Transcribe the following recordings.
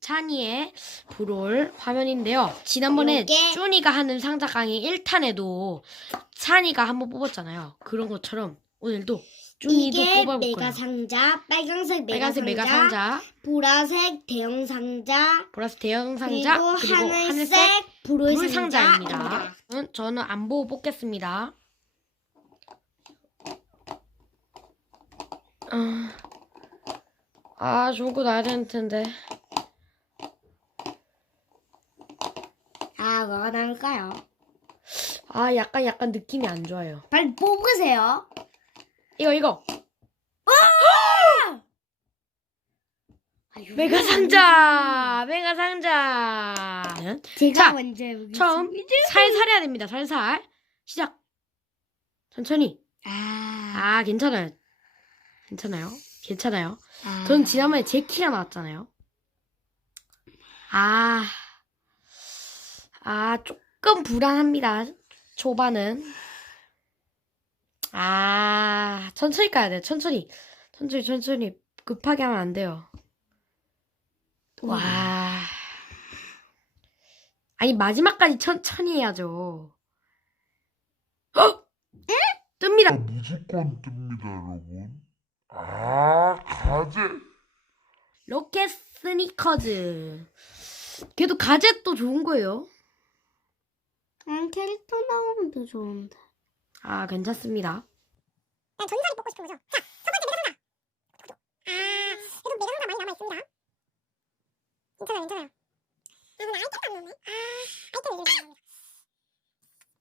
찬이의 브롤 화면인데요. 지난번에 요게- 쭈니가 하는 상자 강의 1탄에도 찬이가 한번 뽑았잖아요. 그런 것처럼 오늘도 쭈니도 이게 뽑아볼 메가 거예요. 상자, 빨간색 메가 빨간색 상자, 메가 상자, 보라색 대형 상자, 보라색 대형 상자, 그리고, 하늘색, 하늘색 브롤, 불 상자입니다. 상자입니다. 음, 저는 안 보고 뽑겠습니다. 아, 아 좋은 거 나야 되는 텐데. 아, 뭐가 나올까요? 아 약간 약간 느낌이 안 좋아요. 빨리 뽑으세요. 이거 이거 아, 이거 메가 상자, 메가 상자. 제가 자, 먼저 해보겠습니다. 처음 살살 해야 됩니다. 살살 시작. 천천히. 아, 아 괜찮아요. 괜찮아요. 괜찮아요. 아. 전 지난번에 제키가 나왔잖아요. 아, 아, 조금 불안합니다. 초반은. 아, 천천히 가야 돼. 천천히. 천천히, 천천히. 급하게 하면 안 돼요. 와. 아니, 마지막까지 천천히 해야죠. 헉! 뜹니다. 무조건 뜹니다, 여러분. 아, 가재. 로켓 스니커즈. 걔도 가젯도 좋은 거예요. 음, 캐릭터 나오면 더 좋은데. 아, 괜찮습니다. 난 전설이 뽑고 싶은 거죠. 자, 첫 번째 메가 상자. 아, 그래도 메가 상자 많이 남아 있습니다. 괜찮아요, 괜찮아요. 아, 근데 아이템도 안 나오네. 아, 아이템 요즘 안 나옵니다.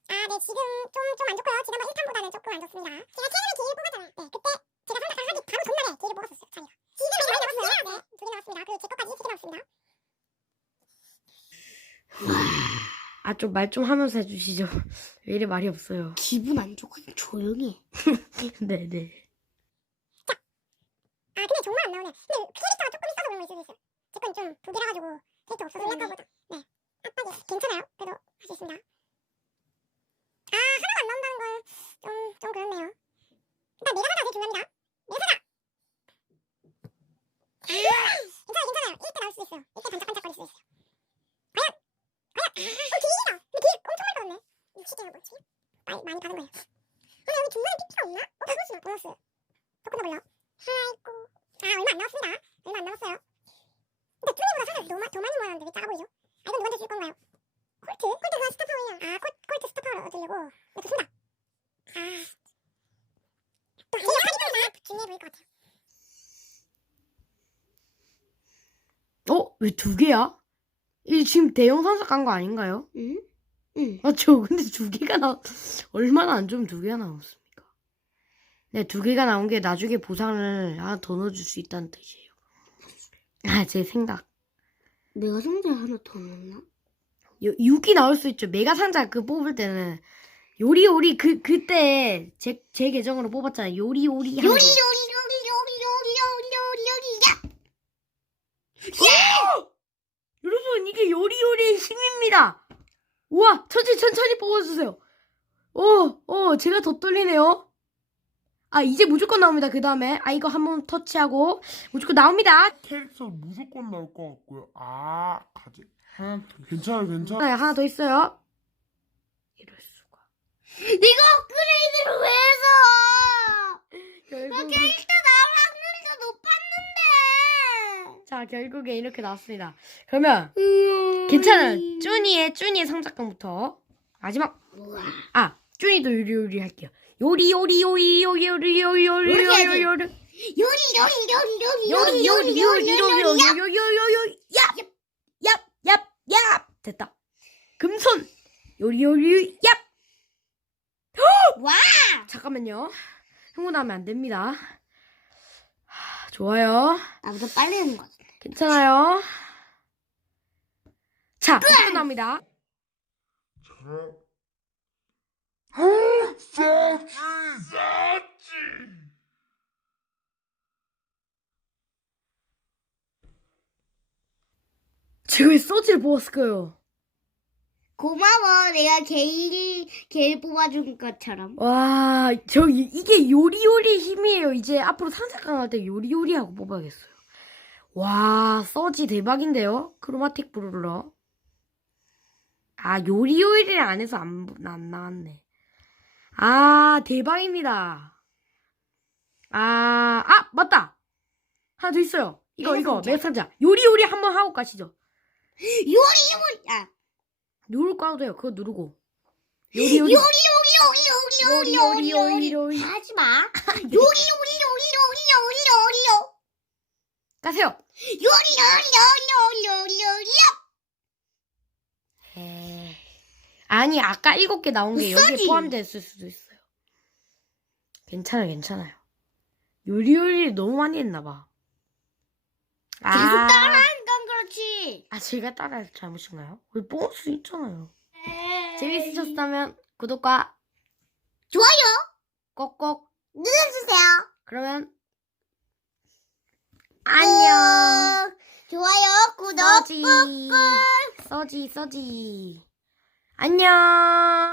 아, 네, 지금 좀, 좀 안 좋고요. 지난번 1탄보다는 조금 안 좋습니다. 제가에 기회를 뽑았잖아요. 네, 그때 제가 상자 하기 바로 전날에 기회를 뽑았었어요, 찬이가. 지금 메가 많이 남았어요. 네, 두 개 남았습니다. 그리고 제 것까지 세 개 남았습니다. 아, 좀 말 좀 하면서 해주시죠. 왜 이래 말이 없어요. 기분 안 좋거든. 조용히 해. 네네. 아, 근데 정말 안 나오네. 근데 그 캐릭터가 조금 있어서 그런 걸 수도 있어요. 제건좀 부기라 가지고 캐릭터 없어서 아까보다. 네. 아빠기 괜찮아요. 그래도 할 수 있습니다. 아, 하나가 안 나온다는 건 좀, 좀 그렇네요. 일단 메가 사자가 제일 중요합니다. 메가 사자! 아, 괜찮아요, 괜찮아요. 1대 나올 수도 있어요. 1대 반짝반짝거릴 수도 있어요. 과연! 과연! 아, 어, 기회다! 근데 기회 엄청 많이 받았네. 60개나 뭐지? 많이, 받은 거예요. 근데 여기 중간에 삐삐가 없나? 어, 보너스나, 보너스. 더 끊어볼려? 아이고. 아, 얼마 안 남았습니다. 얼마 안 남았어요. 근데 쭈니보다 사실 더, 마- 더 많이 모았는데 왜 작아 보이죠? 아, 이건 누구한테 줄 건가요? 콜트? 콜트가 스타 파워예요. 아, 콜, 콜트 스타 파워를 얻으려고. 네, 좋습니다. 아. 또 제가 가지고 중요해 보일 것 같아요. 어? 왜 두 개야? 이 지금 대형 산사 간거 아닌가요? 응? 응. 맞죠? 근데 두 개가 나, 얼마나 안 좋으면 두 개가 나왔습니까? 네, 두 개가 나온 게 나중에 보상을 하나 더 넣어줄 수 있다는 뜻이에요. 아, 제 생각. 내가 상자 하나 더 넣나? 요, 6이 나올 수 있죠. 메가 상자 그 뽑을 때는 요리요리 그 그때 제, 제 계정으로 뽑았잖아요. 요리요리. 요리 요리 요리 요리 요리 요리 요리 여러분 이게 요리요리의 힘입니다. 우와 천천히 천천히 뽑아주세요. 오, 오 제가 더 떨리네요. 아 이제 무조건 나옵니다. 그 다음에 아 이거 한번 터치하고 무조건 나옵니다. 캐릭터 무조건 나올 것 같고요. 아. 하나, 괜찮아요, 괜찮아요. 하나, 하나 더 있어요. 이럴 수가. 네가 업그레이드를 왜 해서? 결국 캐릭터 나왔는데 못 봤는데. 자 결국에 이렇게 나왔습니다. 그러면 괜찮아요. 쭈니의 쭈니의 상작감부터 마지막. 아 쭈니도 요리 요리 할게요. 요리 요리 요리 요리 요리 요리 요리 이렇게 해야지. 요리 요리 요리 요리 요리 요리 요리 요리 요리 요리 요리 요리 요리 요리 얍얍얍얍 됐다. 금손 요리 요리 얍 와! 잠깐만요. 흥분하면 안 됩니다. 하, 좋아요. 나보다 빨리 하는 거 같아. 괜찮아요. 자, 싸지, 싸지. 제가 왜 소지를 뽑았을까요? 고마워. 내가 게일, 게일 뽑아준 것처럼. 와, 저 이- 이게 요리요리 힘이에요. 이제 앞으로 상자 강 할 때 요리요리하고 뽑아야겠어요. 와, 서지 대박인데요? 크로마틱 브룰러. 아, 요리 요리를 안 해서 안, 안 나왔네. 아, 대박입니다. 아, 아, 맞다! 하나 더 있어요. 이거, 이거, 상자. 메가 상자. 요리 요리 한번 하고 가시죠. 요리 요리 아 누를 까도 돼요. 그거 누르고. 요리 요리. 요리 요리 요리 요리 요리 요리 요리. 하지 마. 요리 요리 요리 요리 요리 요리 까세요. 요리 요리 요리 요리 요리 에이. 아니, 아까 일곱 개 나온 게 여기에 써지. 포함됐을 수도 있어요. 괜찮아요, 괜찮아요. 요리 요리 너무 많이 했나봐. 아, 계속 따라하니까 그렇지. 아, 제가 따라해서 잘못인가요? 우리 보너스 있잖아요. 재밌으셨다면 구독과 좋아요 꼭꼭 눌러주세요. 그러면 안녕. 좋아요 구독 써지. 써지, 써지. 안녕.